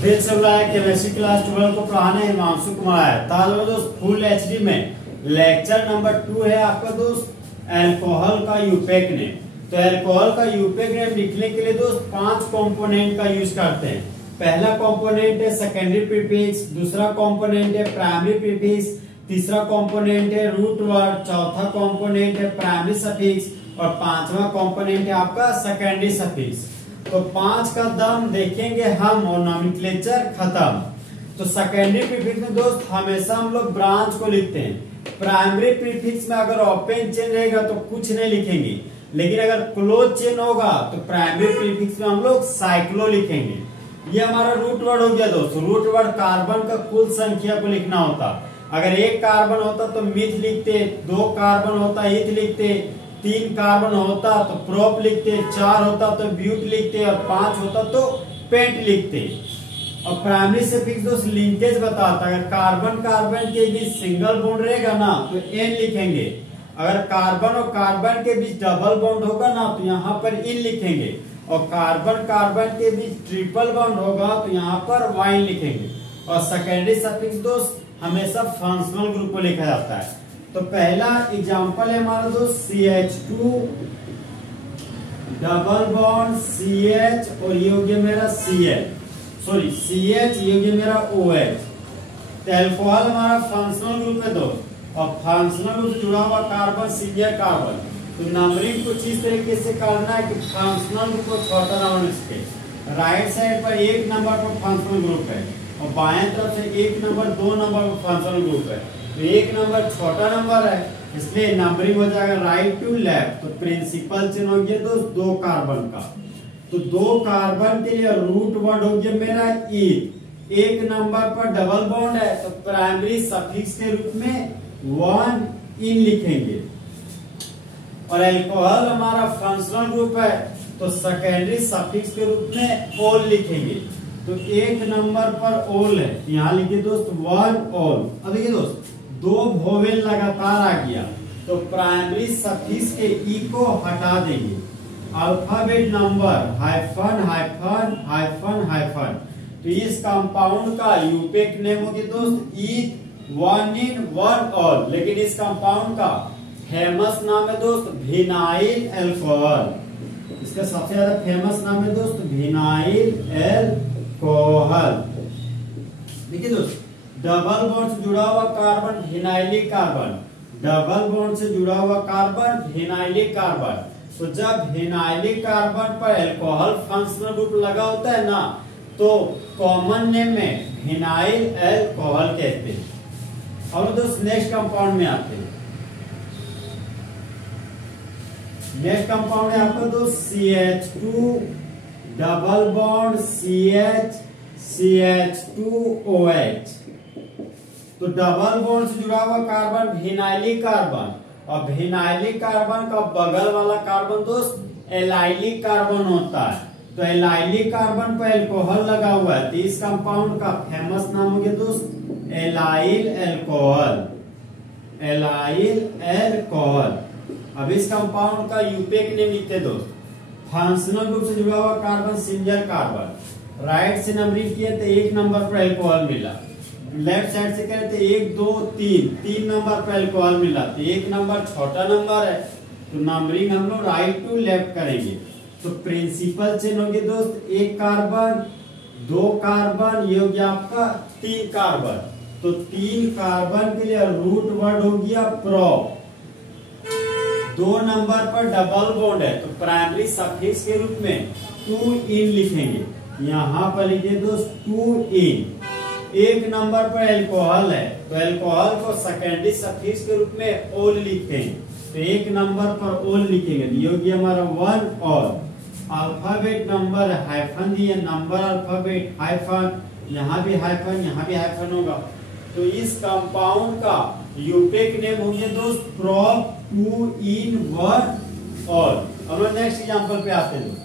फिर से बुलाया केमिस्ट्री क्लास 12 को पढ़ाने हिमांशु कुमार है। तो दोस्त फुल एचडी में लेक्चर नंबर 2 है आपका दोस्त अल्कोहल का यूपेक नेम। तो अल्कोहल का यूपेक नेम लिखने के लिए दोस्त 5 कंपोनेंट का यूज करते हैं। पहला कंपोनेंट है सेकेंडरी प्रीफिक्स, दूसरा कंपोनेंट है प्राइमरी प्रीफिक्स, तीसरा कंपोनेंट है रूट वर्ड, चौथा कंपोनेंट है प्राइमरी सफिक्स और पांचवा कंपोनेंट है आपका सेकेंडरी सफिक्स। तो 5 का दम देखेंगे हम और नॉमेनक्लेचर खत्म। तो सेकेंडरी प्रीफिक्स में दोस्त हमेशा हम लोग ब्रांच को लिखते हैं। प्राइमरी प्रीफिक्स में अगर ओपन चेन रहेगा तो कुछ नहीं लिखेंगे, लेकिन अगर क्लोज चेन होगा तो प्राइमरी प्रीफिक्स में हम लोग साइक्लो लिखेंगे। ये हमारा रूट वर्ड हो गया दोस्त। रूट वर्ड कार्बन का कुल संख्या को लिखना होता। अगर 1 कार्बन होता तो मिथ लिखते, 2 कार्बन होता इथ लिखते, 3 कार्बन होता तो प्रोप लिखते, 4 होता तो ब्यूट लिखते और 5 होता तो पेंट लिखते। और प्राइमरी सफिक्स दोस्त लिंकेज बताता। अगर कार्बन कार्बन के बीच सिंगल बॉन्ड रहेगा ना तो एन लिखेंगे। अगर कार्बन और कार्बन के बीच डबल बॉन्ड होगा ना तो यहाँ पर इन लिखेंगे। और कार्बन कार्बन के बीच ट्रिपल बॉन्ड होगा तो यहाँ पर वाइन लिखेंगे। और सेकेंडरी सफिक्स दोस्त हमेशा फंक्शनल ग्रुप को लिखा जाता है। तो पहला एग्जांपल है हमारा दोस्त CH2 डबल बॉन्ड CH और ये हो गया मेरा CH, ये हो गया मेरा OH। तो अल्कोहल हमारा फंक्शनल ग्रुप है दोस्त और फंक्शनल ग्रुप से जुड़ा हुआ कार्बन सिंगल कार्बन। तो नंबरिंग कुछ इस तरीके से करना है कि फंक्शनल ग्रुप को छोटा नंबर लिखे। राइट साइड पर 1 नंबर पर फंक्शनल ग्रुप है और बाएं तरफ से 1 नंबर 2 नंबर पर फंक्शनल ग्रुप है। तो 1 नंबर छोटा नंबर है इसलिए नंबरिंग हो जाएगा राइट टू लेफ्ट। तो प्रिंसिपल चिन्ह हो गया दोस्त 2 कार्बन का। तो 2 कार्बन के लिए रूट वर्ड हो गया मेरा ईथ। 1 नंबर पर डबल बॉन्ड है तो प्राइमरी सफिक्स के रूप में 1 इन लिखेंगे। और अल्कोहल हमारा फंक्शनल ग्रुप है तो सेकेंडरी सफिक्स के रूप में ओल लिखेंगे। तो 1 नंबर पर ओल है, यहाँ लिखिए दोस्त 1 ओल। अब देखिए दोस्त 2 वोवेल लगातार आ गया तो प्राइमरी सफिक्स के ई को हटा देंगे। Alphabet number hyphen hyphen hyphen hyphen. तो इस कंपाउंड का यूपेक नेम होगी दोस्त ईथ 1 इन 1 ऑल। लेकिन इस कंपाउंड का फेमस नाम है दोस्त विनाइल अल्कोहल। इसका सबसे ज्यादा फेमस नाम है दोस्त विनाइल अल्कोहल। देखिए दोस्त डबल बॉन्ड से जुड़ा हुआ carbon vinylic carbon, double bond से जुड़ा हुआ कार्बन विनाइलिक कार्बन। तो जब विनाइलिक कार्बन पर अल्कोहल फंक्शनल ग्रुप लगा होता है ना तो कॉमन नेम में विनाइल अल्कोहल कहते हैं। और दोस्त नेक्स्ट कंपाउंड में आते हैं। नेक्स्ट कंपाउंड है आपका दोस्त CH2 double bond CH CH2OH। तो डबल बॉन्ड से जुड़ा हुआ कार्बन विनाइलिक कार्बन और विनाइलिक कार्बन का बगल वाला कार्बन दोस्त एलाइलिक कार्बन होता है। तो एलाइलिक कार्बन पर अल्कोहल लगा हुआ है तो इस कंपाउंड का फेमस नाम हो गया दोस्त एलाइल अल्कोहल, एलाइल अल्कोहल। अब इस कंपाउंड का यूपेक नेम लिखते दोस्त। फंक्शनल ग्रुप से जुड़ा हुआ कार्बन सिंगल कार्बन। राइट से नंबरिंग किए तो 1 नंबर पर अल्कोहल मिला। लेफ्ट साइड से करें तो 1 2 3 नंबर पर अल्कोहल मिला। तो 1 नंबर छोटा नंबर है तो नंबरिंग हम लोग राइट टू लेफ्ट करेंगे। तो प्रिंसिपल चेन होगी दोस्त 1 कार्बन 2 कार्बन, ये हो गया आपका 3 कार्बन। तो 3 कार्बन के लिए रूट वर्ड हो गया प्रोप। 2 नंबर पर डबल बॉन्ड है तो प्राइमरी सफिक्स के रूप में 2 इन लिखेंगे। यहाँ पर लिखिए दोस्त 2 इन। 1 नंबर पर अल्कोहल है तो अल्कोहल को सेकेंडरी सफिक्स के रूप में ओल लिखते हैं। तो 1 नंबर पर ओल लिखेंगे। ये हो गया हमारा 1 ऑल। अल्फाबेट नंबर हाइफन दिए, नंबर अल्फाबेट हाइफन, यहाँ भी हाइफन यहाँ भी हाइफन होगा। तो इस कंपाउंड का यूपेक नेम होंगे दोस्त प्रोप 2 इन 1 ऑल। अब लोग नेक्स्ट एग्जांपल पे आते हैं।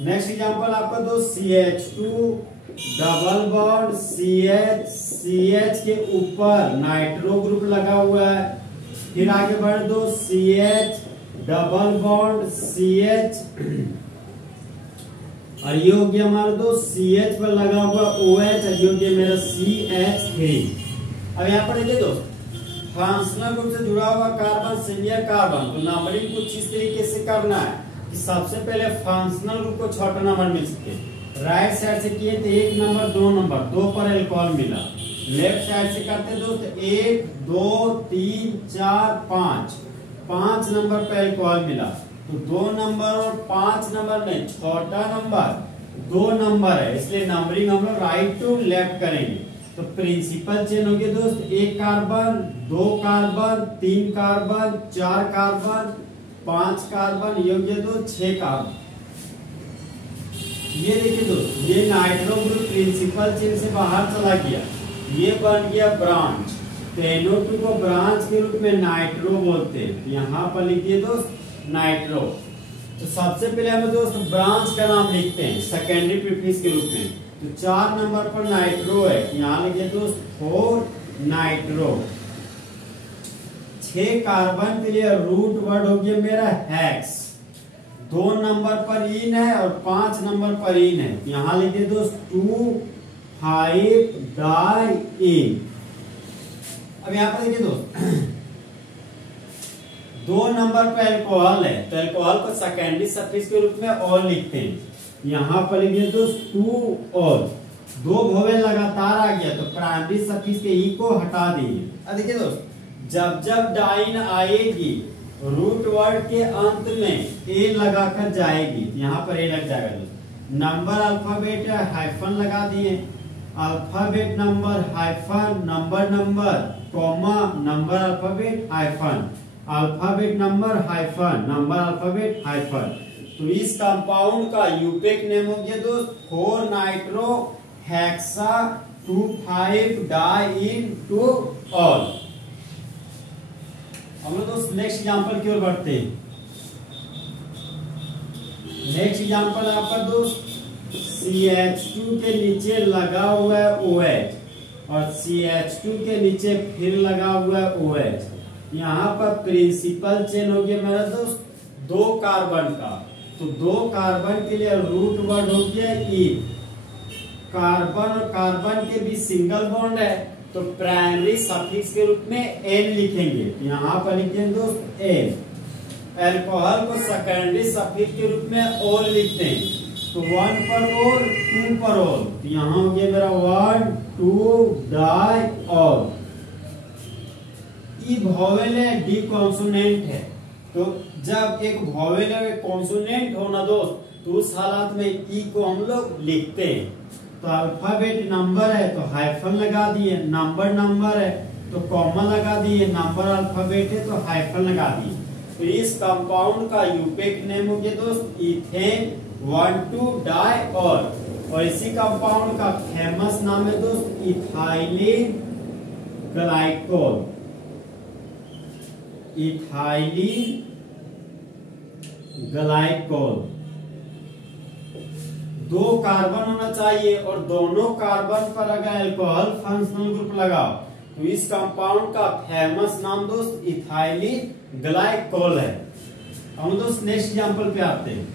नेक्स्ट एग्जांपल आपका दोस्त CH2 डबल बॉन्ड CH के ऊपर नाइट्रो ग्रुप लगा हुआ है। फिर आगे बढ़ दो CH डबल बॉन्ड CH और ये हो गया हमारा दोस्त CH पर लगा हुआ OH, और ये हो गया मेरा CH3। अब यहाँ पर देखिए दोस्त, फंक्शनल ग्रुप से जुड़ा हुआ कार्बन सिंगल कार्बन, तो नंबरिंग कुछ इस तरीके से करना है कि सबसे पहले फंक्शनल ग्रुप को छोटा नंबर मिल सके। राइट साइड से किए तो 1 नंबर 2 नंबर, 2 पर एल्कोहल मिला। लेफ्ट साइड से करते दोस्त 1 2 3 4 5 नंबर पर एल्कोहल मिला। तो 2 नंबर और 5 नंबर में छोटा नंबर 2 नंबर है, इसलिए नंबरिंग हम लोग राइट टू लेफ्ट करेंगे। तो प्रिंसिपल चेन हो गया दोस्त 1 carbon 2 carbon 3 carbon 4 carbon 5 carbon, ये हो गया दोस्त 6 कार्बन। ये देखिए दोस्त, ये नाइट्रो ग्रुप प्रिंसिपल चेन से बाहर चला गया, ये बन गया ब्रांच। तो NO2 को ब्रांच के रूप में नाइट्रो बोलते हैं। यहाँ पर लिखिए दोस्त नाइट्रो। तो सबसे पहले हम दोस्त ब्रांच का नाम लिखते हैं सेकेंडरी प्रीफिक्स के रूप में। तो 4 नंबर पर नाइट्रो है, यहाँ लिखिए दोस्त 4 नाइट्रो। 6 कार्बन के लिए रूट वर्ड हो गया मेरा हेक्स। 2 नंबर पर इन है और 5 नंबर पर इन है, यहाँ लिखिए दोस्त 2 5 डाइइन। अब यहाँ पर देखिए दोस्त 2 नंबर पर एल्कोहल है, तो एल्कोहल को सेकेंडरी सफिक्स के रूप में ऑल लिखते हैं। यहाँ पर लिखिए दोस्त 2 ऑल। 2 वोवेल लगातार आ गया, तो प्राइमरी सफिक्स के ई को हटा दिए। अब देखिए दोस्त, जब जब डाइन आएगी रूट वर्ड के अंत में ए लगाकर जाएगी, यहाँ पर ए लग जाएगा दोस्त। नंबर अल्फाबेट हाइफन लगा दिए, alphabet number hyphen number number comma number alphabet hyphen alphabet number hyphen number alphabet hyphen. तो इस कंपाउंड का यूपेक नेम हो गया दोस्त 4 नाइट्रो हेक्सा 2 5 डाइइन 2 ऑल। हम लोग दोस्त नेक्स्ट एग्जांपल की ओर बढ़ते हैं। नेक्स्ट एग्जांपल आपका दोस्त CH2 के नीचे लगा हुआ है OH और CH2 के नीचे फिर लगा हुआ है OH। यहाँ पर प्रिंसिपल चेन हो गया मेरा दोस्त 2 कार्बन का, तो 2 कार्बन के लिए रूट वर्ड हो गया ई। कार्बन और कार्बन के बीच सिंगल बॉन्ड है, तो प्राइमरी सफिक्स के रूप में N लिखेंगे। यहाँ पर लिखेंगे दोस्त N। एल्कोहल को सेकेंडरी सफिक्स के रूप में ओल लिखते हैं, तो 1 पर ओल 2 पर ओल, तो यहाँ हो गया मेरा 1 2 डाई ऑल। ई वोवेल है, डी कॉन्सोनेंट है, तो जब एक वोवेल है कॉन्सोनेंट हो ना दोस्त, तो उस हालात में ई को हम लोग लिखते हैं। तो अल्फाबेट नंबर है तो हाइफन लगा दिए, नंबर नंबर है तो कॉमा लगा दिए, नंबर अल्फाबेट है तो हाइफन लगा दिए। तो इस कंपाउंड का यूपेक नेम हो गया दोस्त इथेन 1 2 डाइऑल। और इसी कंपाउंड का फेमस नाम है दोस्त ethylene glycol. Ethylene glycol. 2 carbon होना चाहिए और दोनों कार्बन पर अगर अल्कोहल फंक्शनल ग्रुप लगाओ, तो इस कंपाउंड का फेमस नाम दोस्त इथाइलिन ग्लाइकोल है। हम दोस्त नेक्स्ट एग्जांपल पे आते हैं।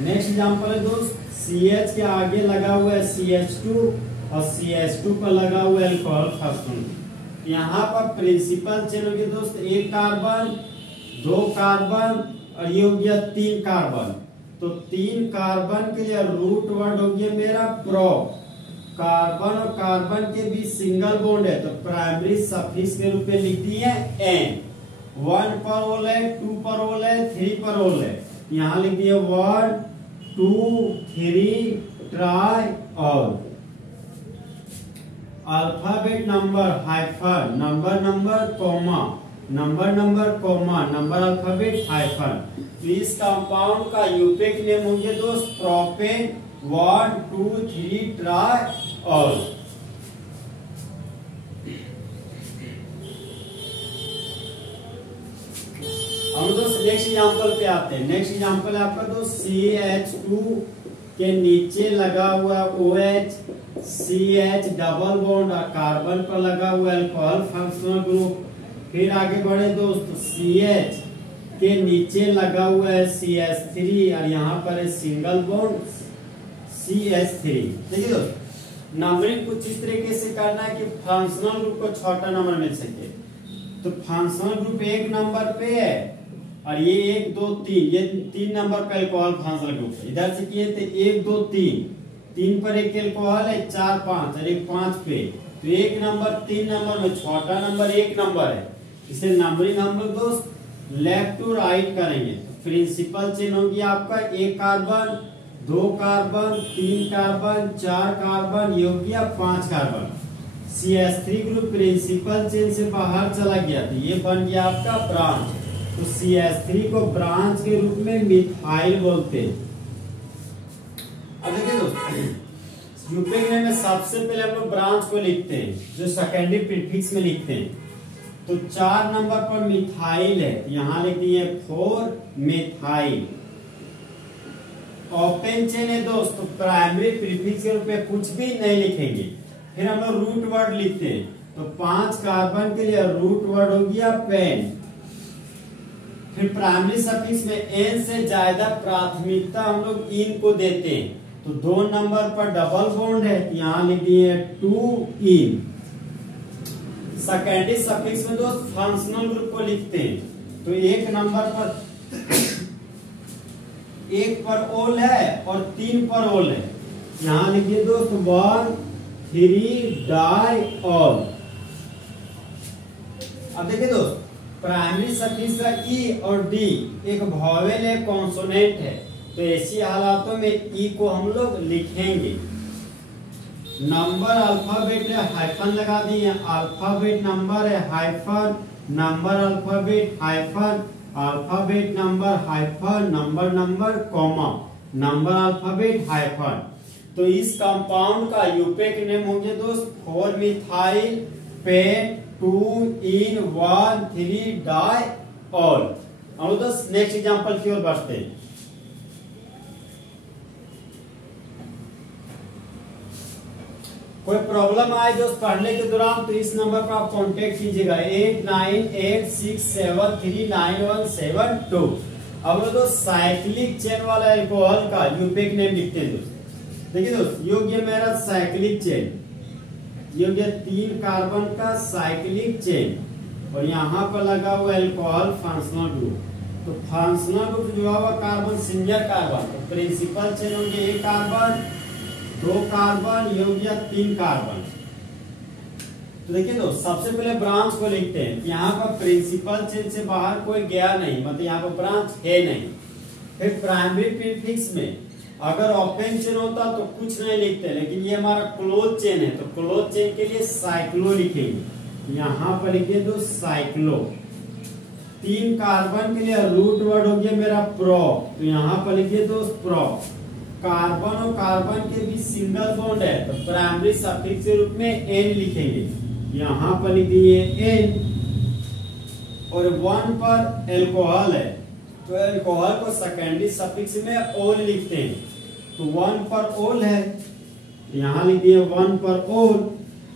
नेक्स्ट एग्जांपल है दोस्त CH के आगे लगा हुआ है CH2 और CH2 पर लगा हुआ है अल्कोहल फंक्शनल। यहाँ पर प्रिंसिपल चेन हो गया दोस्त 1 कार्बन 2 कार्बन और ये हो गया 3 कार्बन। तो 3 कार्बन के लिए रूट वर्ड हो गया मेरा प्रो। कार्बन और कार्बन के बीच सिंगल बॉन्ड है, तो प्राइमरी सफिक्स के रूप में लिख दिए N। 1 पर ओल है 2 पर ओल है 3 पर ओल है, यहाँ लिख दिए 1 2 3 try all. Alphabet number hyphen number number comma number number comma number alphabet hyphen. तो इस कंपाउंड का यूपेक नेम हो गया दोस्त प्रोपेन 1 2 3 ट्राई ऑल। हम दोस्त नेक्स्ट एग्जांपल पे आते हैं। नेक्स्ट एग्जांपल है आपका दोस्त CH2 के नीचे लगा हुआ OH CH डबल बॉन्ड और कार्बन पर लगा हुआ अल्कोहल फंक्शनल ग्रुप। फिर आगे बढ़े दोस्त CH के नीचे लगा हुआ है CH3 और यहाँ पर है सिंगल बॉन्ड CH3। देखिए दोस्त नंबरिंग कुछ इस तरीके से करना है कि फंक्शनल ग्रुप को छोटा नंबर मिल सके। तो फंक्शनल ग्रुप 1 नंबर पे है और ये 1 2 3 ये 3 नंबर का अल्कोहल फंक्शनल ग्रुप है। इधर से किए थे 1 2 3 पर एक अल्कोहल है 4 5 और एक 5 पे। तो 1 नंबर 3 नंबर में छोटा नंबर 1 नंबर है, इसे नंबरिंग हम लोग दोस्त लेफ्ट टू राइट करेंगे। तो प्रिंसिपल चेन होगी आपका 1 कार्बन 2 कार्बन 3 कार्बन 4 कार्बन ये हो गया 5 carbon. CH3 group principal chain से बाहर चला गया तो ये बन गया आपका ब्रांच। तो CH3 को ब्रांच के रूप में मिथाइल बोलते हैं। अब देखिए दोस्तों यूपिक में सबसे पहले हम लोग ब्रांच को लिखते हैं जो सेकेंडरी प्रीफिक्स में लिखते हैं। तो 4 नंबर पर मिथाइल है, यहाँ लिख दिए 4 मिथाइल। ओपन चेन है दोस्त तो प्राइमरी प्रीफिक्स के रूप में कुछ भी नहीं लिखेंगे। फिर हम लोग रूट वर्ड लिखते हैं। तो 5 कार्बन के लिए रूट वर्ड हो गया पेन। फिर प्राइमरी सफिक्स में एन से ज्यादा प्राथमिकता हम लोग इन को देते हैं। तो 2 नंबर पर डबल बॉन्ड है, यहाँ लिख दिए 2 इन। सेकेंडरी सफिक्स में दोस्त फंक्शनल ग्रुप को लिखते हैं। तो 1 नंबर पर 1 पर ओल है और 3 पर ओल है, यहाँ लिखिए दोस्त 1 3 डाई ऑल। अब देखिए दोस्त प्राइमरी सफिक्स का ई और डी एक वॉवेल है कॉन्सोनेंट है, तो ऐसी हालातों में ई को हम लोग लिखेंगे। नंबर अल्फाबेट है हाइफन लगा दिए, अल्फाबेट नंबर है hyphen number alphabet hyphen alphabet number hyphen number number comma number alphabet hyphen. तो इस कंपाउंड का यूपेक नेम होंगे दोस्त 4 मिथाइल पेन 2 इन 1 3 डाई ऑल। हम दोस्त नेक्स्ट एग्जांपल की ओर बढ़ते हैं। कोई प्रॉब्लम आए दोस्त पढ़ने के दौरान तो इस नंबर पर आप कांटेक्ट कीजिएगा 8986739172। अब लोग दोस्त साइक्लिक चेन वाला अल्कोहल का यूपेक नेम लिखते हैं दोस्त। देखिए दोस्त योग्य मेरा साइक्लिक चेन, योग्य 3 कार्बन का साइक्लिक चेन और यहाँ पर लगा हुआ अल्कोहल फंक्शनल ग्रुप। तो फंक्शनल ग्रुप जो हुआ कार्बन सिंगल कार्बन, तो प्रिंसिपल चेन होंगे 1 कार्बन 2 कार्बन योग्य 3 कार्बन। तो देखिए दोस्त सबसे पहले ब्रांच को लिखते हैं। यहाँ पर प्रिंसिपल चेन से बाहर कोई गया नहीं, मतलब यहाँ पर ब्रांच है नहीं। फिर प्राइमरी प्रीफिक्स में अगर ओपन चेन होता तो कुछ नहीं लिखते, लेकिन ये हमारा क्लोज चेन है तो क्लोज चेन के लिए साइक्लो लिखेंगे। यहाँ पर लिखिए दोस्त साइक्लो। 3 कार्बन के लिए रूट वर्ड हो गया मेरा प्रो, तो यहाँ पर लिखिए दोस्त प्रो। कार्बन और कार्बन के बीच सिंगल बॉन्ड है तो प्राइमरी सफिक्स के रूप में एन लिखेंगे, यहाँ पर लिख दिए एन। और 1 पर अल्कोहल है तो अल्कोहल को सेकेंडरी सफिक्स में ओल लिखते हैं। तो 1 पर ओल है, यहाँ लिख दिए 1 पर ओल।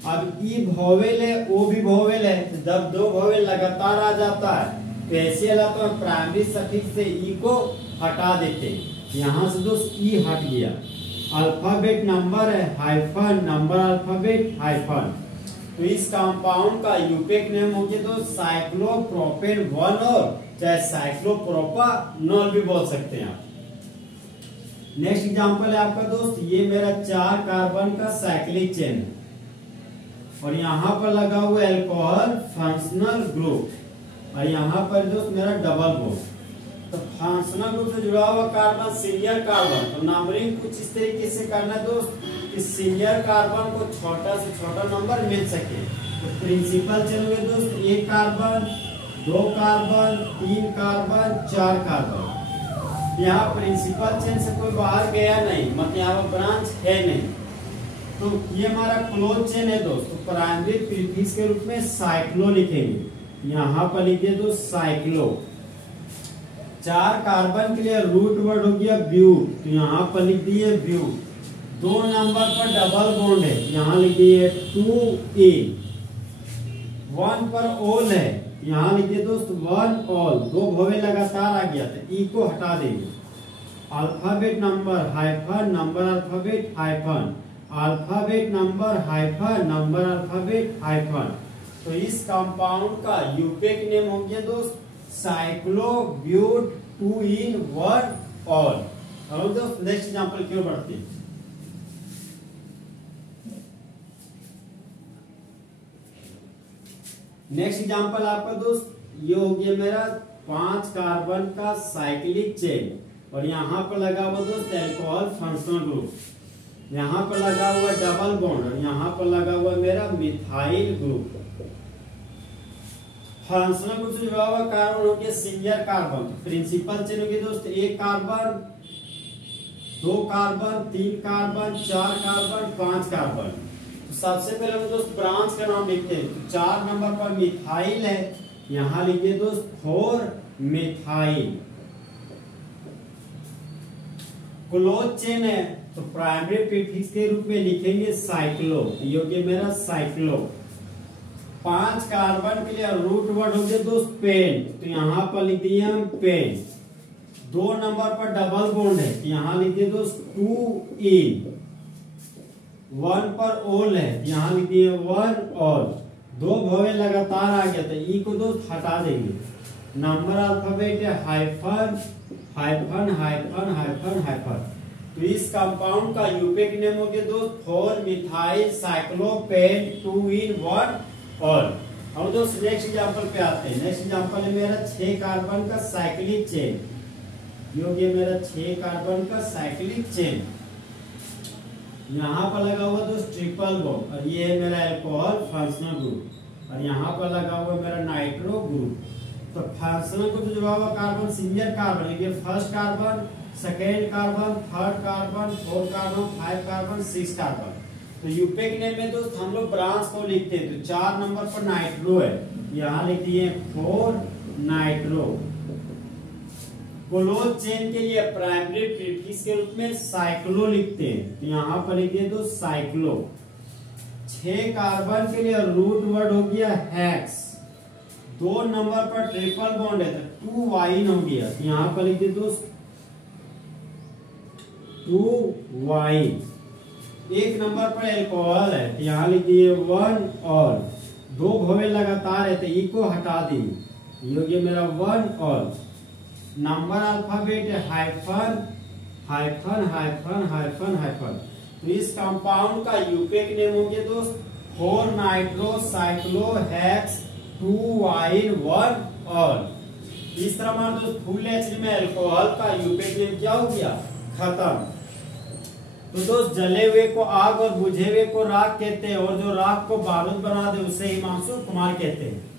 अब ई वोवेल है ओ भी वोवेल है, तो जब 2 वोवेल लगातार आ जाता है तो ऐसे हालातों में प्राइमरी सफिक्स से ई को हटा देते हैं। यहाँ से दोस्त ई हट गया। अल्फाबेट नंबर है हाइफन नंबर अल्फाबेट हाइफन। तो इस कंपाउंड का यूपेक नेम हो गया दोस्त साइक्लोप्रोपेन 1 और चाहे साइक्लोप्रोपानॉल भी बोल सकते हैं आप। नेक्स्ट एग्जांपल है आपका दोस्त ये मेरा 4 कार्बन का साइक्लिक चेन है और यहाँ पर लगा हुआ अल्कोहल फंक्शनल ग्रुप और यहाँ पर दोस्त मेरा डबल बॉन्ड। तो फंक्शनल ग्रुप से जुड़ा हुआ कार्बन सीनियर कार्बन, तो नंबरिंग कुछ इस तरीके से करना है दोस्त कि सीनियर कार्बन को छोटा से छोटा नंबर मिल सके। तो प्रिंसिपल चेन में दोस्त 1 कार्बन 2 कार्बन 3 कार्बन 4 कार्बन। यहाँ प्रिंसिपल चेन से कोई बाहर गया नहीं, मतलब यहाँ ब्रांच है नहीं। तो ये हमारा क्लोज चेन है दोस्त, तो प्राइमरी प्रीफिक्स के रूप में साइक्लो लिखेंगे। यहाँ पर लिखिए दोस्त साइक्लो। 4 कार्बन के लिए रूट वर्ड हो गया ब्यूट, तो यहाँ पर लिख दिए ब्यूट। 2 नंबर पर डबल बॉन्ड है, यहाँ लिख दिए 2 ए। 1 पर ओल है, यहाँ लिखिए दोस्त वन ऑल, दो भवे लगातार आ गया था, ई को हटा देंगे। Alphabet number hyphen number alphabet hyphen, alphabet number hyphen number alphabet hyphen. तो इस कंपाउंड का यूपेक नेम हो गया दोस्त साइक्लोब्यूट 2 in 1 ऑल। और दोस्त नेक्स्ट एग्जांपल की ओर बढ़ते हैं। नेक्स्ट एग्जांपल आपका दोस्त ये हो गया मेरा 5 कार्बन का साइक्लिक चेन, और यहाँ पर लगा हुआ दोस्त अल्कोहल फंक्शनल ग्रुप, यहाँ पर लगा हुआ डबल बॉन्ड, और यहाँ पर लगा हुआ मेरा मिथाइल ग्रुप। फंक्शनल ग्रुप से जुड़ा हुआ कार्बन हो गया सिंगल कार्बन। प्रिंसिपल चेन हो गया दोस्त 1 carbon, 2 carbon, 3 carbon, 4 carbon, 5 carbon. तो सबसे पहले हम दोस्त ब्रांच का नाम लिखते हैं। तो 4 नंबर पर मिथाइल है, यहाँ लिखिए दोस्त 4 मिथाइल। क्लोज चेन है तो प्राइमरी प्रीफिक्स के रूप में लिखेंगे साइक्लो, ये हो गया मेरा साइक्लो। 5 कार्बन के लिए रूट वर्ड हो गया दोस्त पेन, तो यहाँ पर लिख दिए हम पेन। 2 नंबर पर डबल बॉन्ड है, तो यहाँ लिखिए दोस्त 2 in। 1 पर ओल है, यहाँ लिख दिए 1 ऑल। 2 भवे लगातार आ गया, तो ई को दोस्त हटा देंगे। नंबर अल्फाबेट है hyphen hyphen hyphen hyphen hyphen. तो इस कंपाउंड का यूपेक नेम हो गया दोस्त 4 मिथाइल साइक्लोपेन 2 in 1 ऑल। और दोस्त नेक्स्ट एग्जांपल पे आते हैं। नेक्स्ट एग्जांपल है मेरा 6 कार्बन का साइक्लिक चेन, ये हो गया मेरा 6 कार्बन का साइक्लिक चेन। यहाँ पर लगा हुआ दोस्त ट्रिपल बॉन्ड, और ये है मेरा अल्कोहल फंक्शनल ग्रुप, और यहाँ पर लगा हुआ मेरा नाइट्रो ग्रुप। तो फंक्शनल ग्रुप से जुड़ा हुआ कार्बन सिंगल कार्बन, ये first carbon, second carbon, third carbon, fourth carbon, 5 carbon, 6 carbon. तो यूपेक नेम में दोस्त हम लोग ब्रांच को लिखते हैं। तो 4 नंबर पर नाइट्रो है, यहाँ लिख दिए 4 नाइट्रो। क्लोज चेन के लिए प्राइमरी प्रीफिक्स के रूप में साइक्लो लिखते हैं, तो यहाँ पर लिख दिए दोस्त साइक्लो। 6 कार्बन के लिए रूट वर्ड हो गया हेक्स। 2 नंबर पर ट्रिपल बॉन्ड है, तो 2 वाइन हो गया, तो यहाँ पर लिख दिए दोस्त 2 वाइन। 1 नंबर पर अल्कोहल है, तो यहाँ लिख दिए 1 ऑल। 2 भवे लगातार है, तो ई को हटा दिए, ये हो गया मेरा 1 ऑल। नंबर अल्फाबेट है hyphen hyphen hyphen hyphen hyphen. तो इस कंपाउंड का यूपेक नेम हो गया दोस्त 4 nitro cyclo hex 2 wine 1 all. इस तरह हमारा दोस्त फुल एचडी में अल्कोहल का यूपेक नेम क्या हो गया, खत्म। तो दोस्त जले हुए को आग और बुझे हुए को राख कहते हैं, और जो राख को बारूद बना दे उसे हिमांशु कुमार कहते हैं।